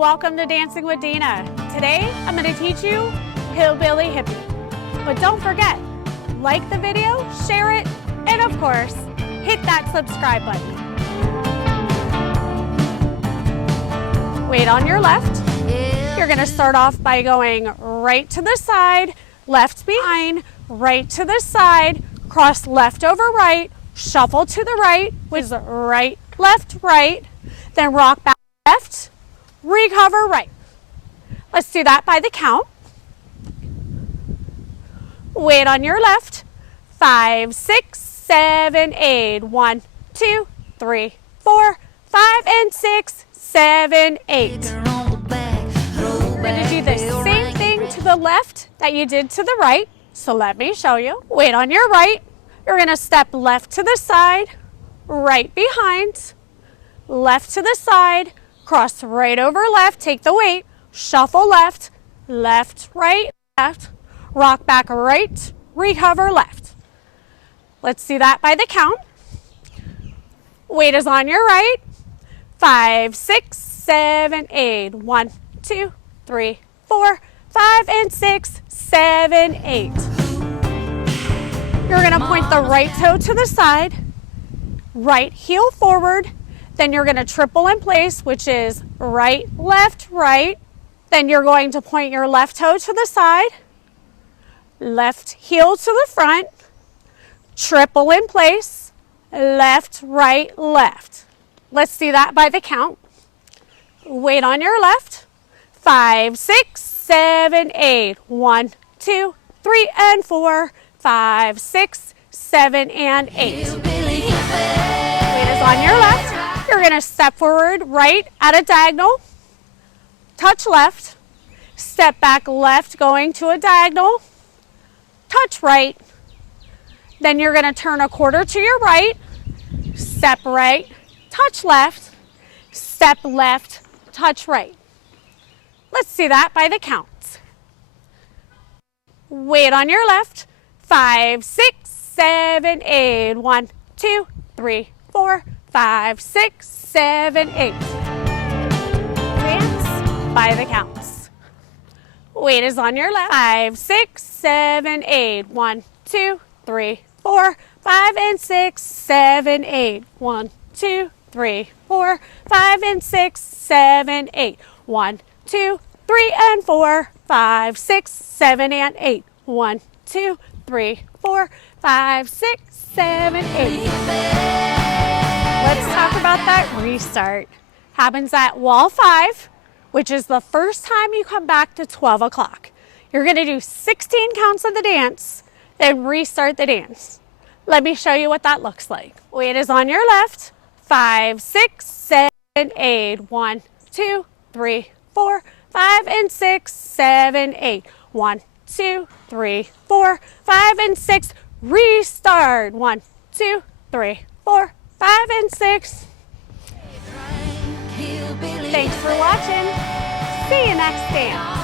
Welcome to Dancing with Dina. Today, I'm going to teach you Hillbilly Hippie. But don't forget, like the video, share it, and of course, hit that subscribe button. Weight on your left. You're going to start off by going right to the side, left behind, right to the side, cross left over right, shuffle to the right, which is right, left, right, then rock back left, recover right. Let's do that by the count. Weight on your left. 5, 6, 7, 8. 1, 2, 3, 4, 5, and 6, 7, 8. We're going to do the same thing to the left that you did to the right. So let me show you. Weight on your right. You're going to step left to the side, right behind, left to the side, cross right over left, take the weight, shuffle left, left, right, left, rock back right, recover left. Let's do that by the count. Weight is on your right. 5, 6, 7, 8. 1, 2, 3, 4, 5, and 6, 7, 8. You're going to point the right toe to the side, right heel forward, then you're going to triple in place, which is right, left, right. Then you're going to point your left toe to the side, left heel to the front, triple in place, left, right, left. Let's see that by the count. Weight on your left. 5, 6, 7, 8. 1, 2, 3, and 4. 5, 6, 7, and 8. Weight is on your left. You're going to step forward right at a diagonal, touch left, step back left going to a diagonal, touch right. Then you're going to turn a quarter to your right, step right, touch left, step left, touch right. Let's see that by the counts. Weight on your left. 5, 6, 7, 8. 1, 2, 3, 4, 5, 6, 7, 8. Dance by the counts. Weight is on your left. 5, 6, 7, 8. 1, 2, 3, 4, 5, and 6, 7, 8. 1, 2, 3, 4, 5, and 6, 7, 8. 1, 2, 3, and 4, 5, 6, 7, and 8. 1, 2, 3, 4, 5, 6, 7, 8. Let's talk about that restart. Happens at wall 5, which is the first time you come back to 12 o'clock. You're going to do 16 counts of the dance, then restart the dance. Let me show you what that looks like. Weight is on your left. 5, 6, 7, 8. 1, 2, 3, 4, 5, and 6, 7, 8. 1, 2, 3, 4, 5, and 6. Restart. 1, 2, 3, 4, 5, and 6. Thanks for watching. See you next dance.